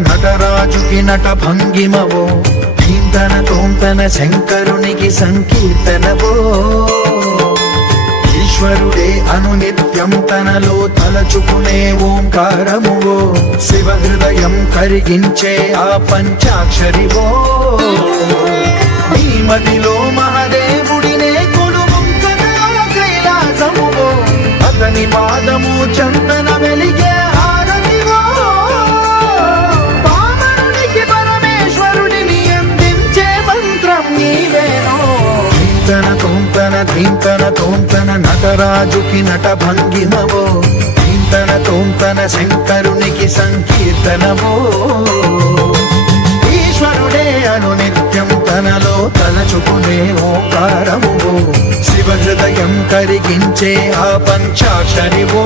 నటరాజుకి నట భంగిమవో ధీంతన తోంతన శంకరునికి సంకీర్తనవో ఈశ్వరుడే అనునిత్యం తనలో తలచుకునే ఓంకారమువో శివ హృదయం కరిగించే ఆ పంచాక్షరివో నీ మదిలో మహాదేవుడినే కొలువుంకనా కైలాసమువో అతని పాదము చందన వెలిగే హారతివో పామరునికి పరమేశ్వరుడిని అందించే మంత్రం నీవేనో ధీంతన తోంతన ధీంతన తోంతన నటరాజుకి నట భంగిమవో ధీంతన తోంతన శంకరునికి సంకీర్తనవో ఈశ్వరుడే అనునిత్యం తనలో తలచుకునే ఓంకారమువో శివ హృదయం కరిగించే ఆ పంచాక్షరివో